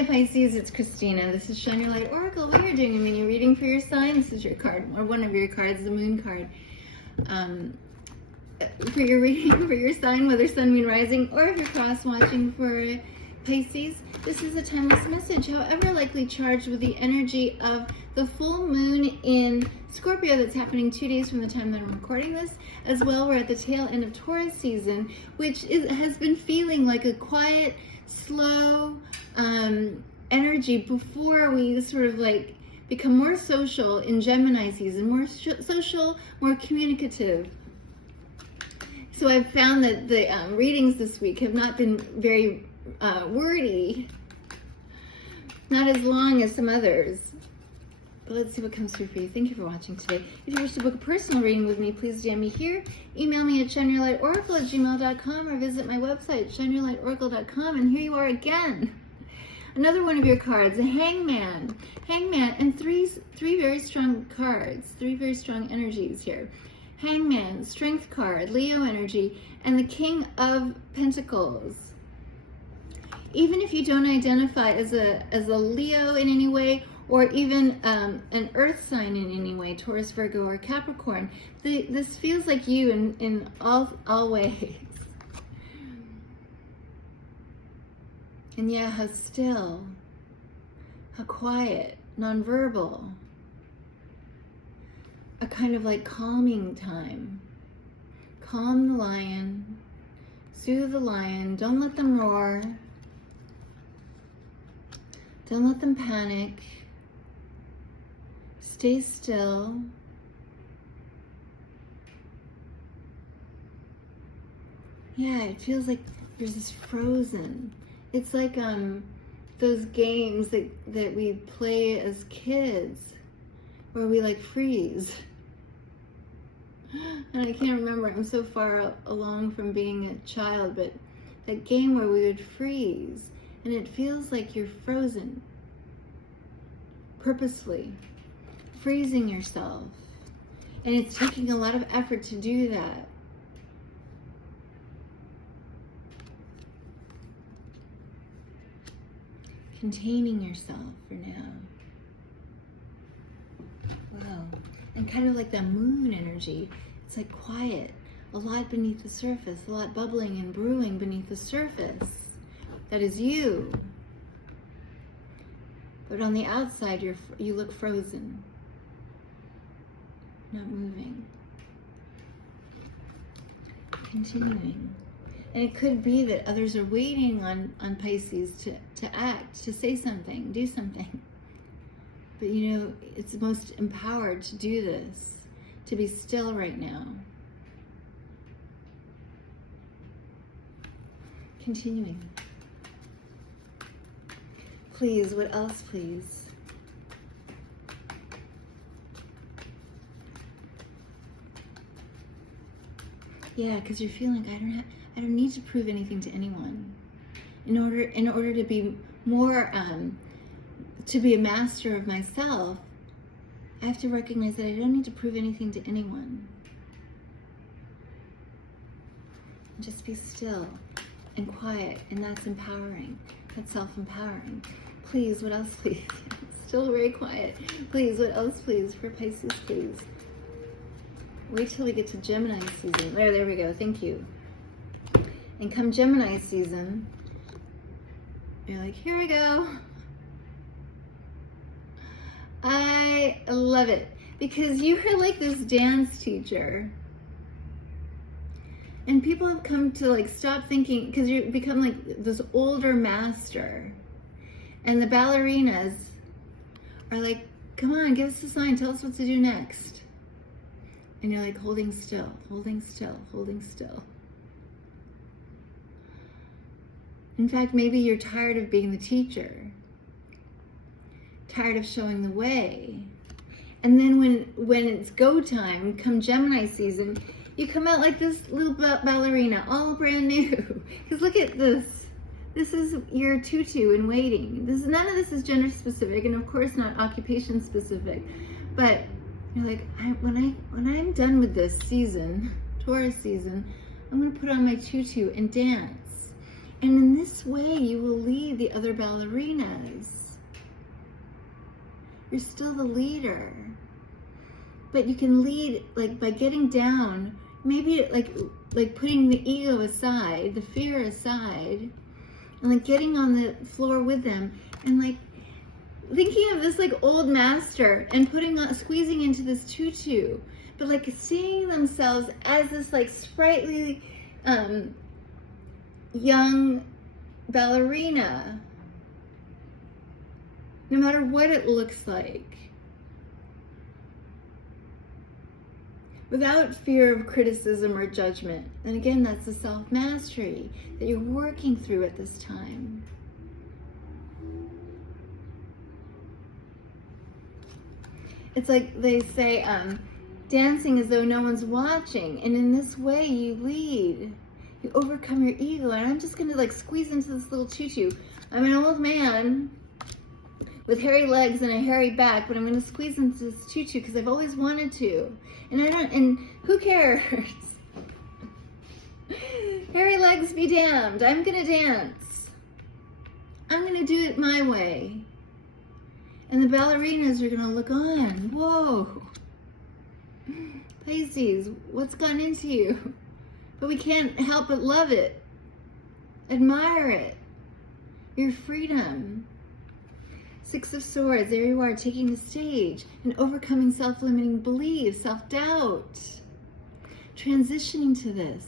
Hi Pisces, it's Christina. This is Shine Your Light Oracle. We are doing a mini reading for your sign. This is your card, or one of your cards, the moon card. For your reading for your sign, whether sun, moon, rising, or if you're cross watching for Pisces, this is a timeless message, however likely charged with the energy of the full moon in Scorpio that's happening 2 days from the time that I'm recording this. As well, we're at the tail end of Taurus season, which has been feeling like a quiet, slow energy before we sort of like become more social in Gemini season, more social, more communicative. So I've found that the readings this week have not been very wordy, not as long as some others. But let's see what comes through for you. Thank you for watching today. If you wish to book a personal reading with me, please DM me here. Email me at shineyourlightoracle@gmail.com or visit my website, shineyourlightoracle.com. And here you are again. Another one of your cards, a hangman. Hangman, and three very strong cards, three very strong energies here. Hangman, strength card, Leo energy, and the King of Pentacles. Even if you don't identify as a Leo in any way, or even an earth sign in any way, Taurus, Virgo, or Capricorn, this feels like you in all ways. And yeah, how still, how quiet, nonverbal, a kind of like calming time. Calm the lion, soothe the lion, don't let them roar, don't let them panic, stay still. Yeah, it feels like there's this frozen. It's like those games that we play as kids where we like freeze. And I can't remember, I'm so far along from being a child, but that game where we would freeze and it feels like you're frozen purposely, freezing yourself. And it's taking a lot of effort to do that. Containing yourself for now. Wow. And kind of like that moon energy. It's like quiet, a lot beneath the surface, a lot bubbling and brewing beneath the surface. That is you. But on the outside, you look frozen, not moving. Continuing. And it could be that others are waiting on Pisces to act, to say something, do something. But you know, it's most empowered to do this, to be still right now. Continuing. Please, what else, please? Yeah, because you're feeling like I don't need to prove anything to anyone. In order to be more, to be a master of myself, I have to recognize that I don't need to prove anything to anyone. Just be still and quiet, and that's empowering. That's self-empowering. Please, what else, please? Still very quiet. Please, what else, please? For Pisces, please. Wait till we get to Gemini season. There we go. Thank you. And come Gemini season, you're like, here I go. I love it because you are like this dance teacher. And people have come to like stop thinking, because you become like this older master. And the ballerinas are like, come on, give us a sign, tell us what to do next. And you're like holding still, holding still, holding still. In fact, maybe you're tired of being the teacher, tired of showing the way. And then when it's go time, come Gemini season, you come out like this little ballerina, all brand new. Because look at this. This is your tutu in waiting. None of this is gender specific, and of course not occupation specific. But you're like, when I'm done with this season, Taurus season, I'm gonna put on my tutu and dance. And in this way, you will lead the other ballerinas. You're still the leader. But you can lead like by getting down, maybe like putting the ego aside, the fear aside, and like getting on the floor with them, and like thinking of this like old master and squeezing into this tutu, but like seeing themselves as this like sprightly young ballerina, no matter what it looks like, without fear of criticism or judgment. And again, that's the self-mastery that you're working through at this time. It's like they say, dancing as though no one's watching. And in this way, you lead. You overcome your ego. And I'm just going to like squeeze into this little tutu. I'm an old man with hairy legs and a hairy back, but I'm going to squeeze into this tutu because I've always wanted to. And who cares? Hairy legs be damned. I'm going to dance. I'm going to do it my way. And the ballerinas are going to look on. Whoa. Pisces, what's gone into you? But we can't help but love it. Admire it. Your freedom. Six of Swords, there you are, taking the stage and overcoming self-limiting beliefs, self-doubt. Transitioning to this.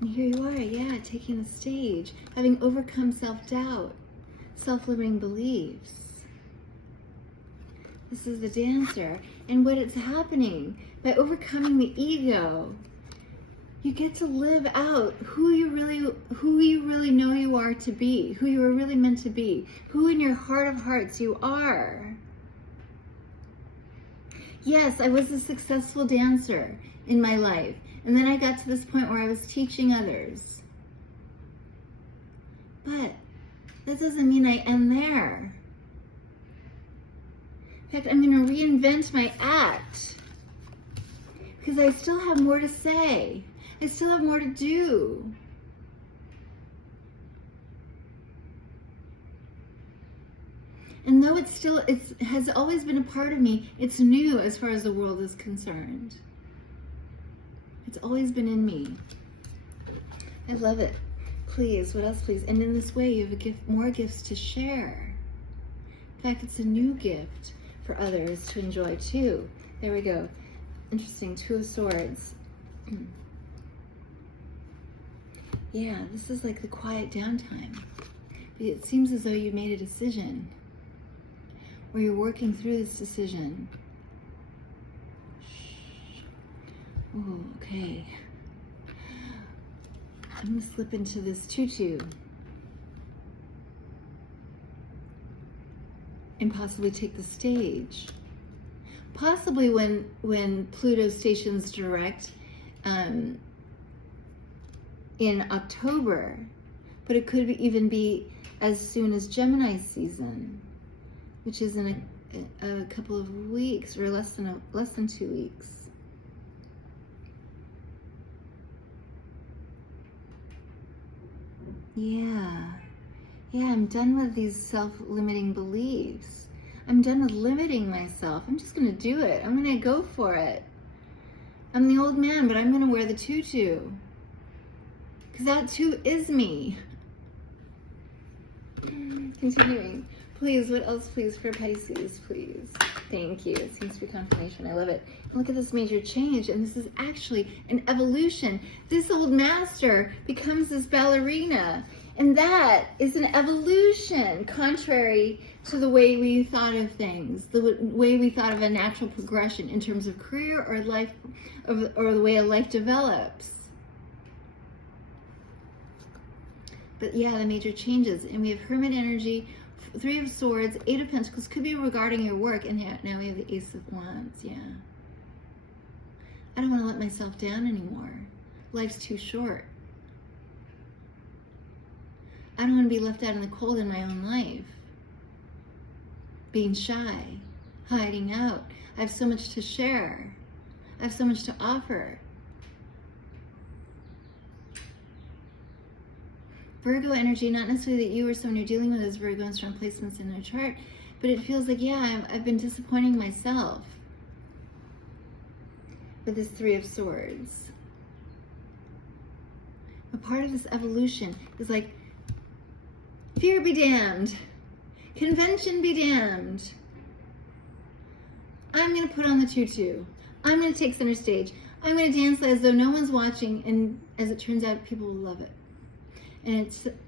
And here you are, yeah, taking the stage, having overcome self-doubt, self-limiting beliefs. This is the dancer. And what is happening, by overcoming the ego, you get to live out who you really know you are to be, who you are really meant to be, who in your heart of hearts you are. Yes, I was a successful dancer in my life. And then I got to this point where I was teaching others. But that doesn't mean I end there. In fact, I'm going to reinvent my act because I still have more to say. I still have more to do. And though it has always been a part of me, it's new as far as the world is concerned. It's always been in me. I love it. Please, what else, please? And in this way, you have a gift, more gifts to share. In fact, it's a new gift for others to enjoy too. There we go. Interesting. Two of Swords. Yeah, this is like the quiet downtime. It seems as though you made a decision, or you're working through this decision. Oh, okay. I'm going to slip into this tutu and possibly take the stage. Possibly when Pluto stations direct in October, but it could even be as soon as Gemini season, which is in a couple of weeks, or less than 2 weeks. Yeah, I'm done with these self-limiting beliefs. I'm done with limiting myself. I'm just gonna do it. I'm gonna go for it. I'm the old man, but I'm gonna wear the tutu. Because that too is me. Continuing. Please, what else please for Pisces, please? Thank you. It seems to be confirmation. I love it. And look at this major change, and this is actually an evolution. This old master becomes this ballerina, and that is an evolution, contrary to the way we thought of things, the way we thought of a natural progression in terms of career or life, or the way a life develops. But yeah, the major changes, and we have Hermit energy, Three of Swords, Eight of Pentacles, could be regarding your work, and now we have the Ace of Wands. Yeah, I don't want to let myself down anymore. Life's too short. I don't want to be left out in the cold in my own life, being shy, hiding out. I have so much to share. I have so much to offer. Virgo energy, not necessarily that you or someone you're dealing with is Virgo and strong placements in their chart, but it feels like, yeah, I've been disappointing myself with this Three of Swords. A part of this evolution is like, fear be damned, convention be damned. I'm going to put on the tutu. I'm going to take center stage. I'm going to dance as though no one's watching, and as it turns out, people will love it. And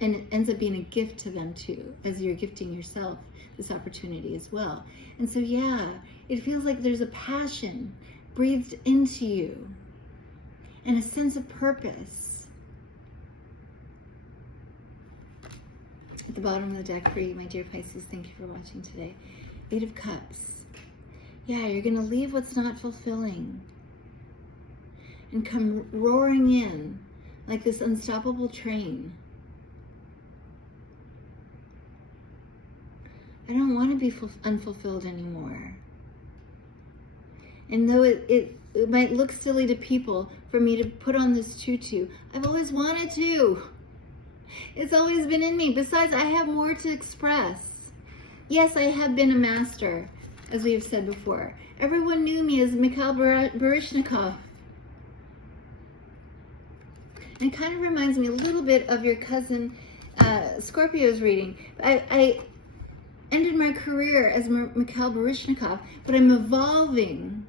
it ends up being a gift to them too, as you're gifting yourself this opportunity as well. And so, yeah, it feels like there's a passion breathed into you and a sense of purpose. At the bottom of the deck for you, my dear Pisces, thank you for watching today. Eight of Cups. Yeah, you're going to leave what's not fulfilling and come roaring in like this unstoppable train. I don't want to be unfulfilled anymore. And though it might look silly to people for me to put on this tutu, I've always wanted to. It's always been in me. Besides, I have more to express. Yes, I have been a master, as we have said before. Everyone knew me as Mikhail Baryshnikov. And it kind of reminds me a little bit of your cousin Scorpio's reading. I ended my career as Mikhail Baryshnikov, but I'm evolving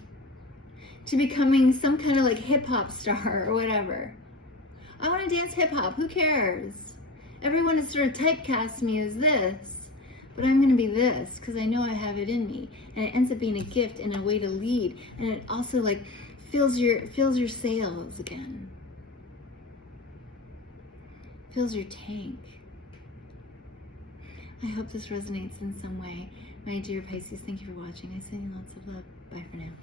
to becoming some kind of like hip-hop star or whatever. I want to dance hip-hop. Who cares? Everyone has sort of typecast me as this, but I'm going to be this because I know I have it in me, and it ends up being a gift and a way to lead, and it also like fills your sails again, fills your tank. I hope this resonates in some way. My dear Pisces, thank you for watching. I send you lots of love. Bye for now.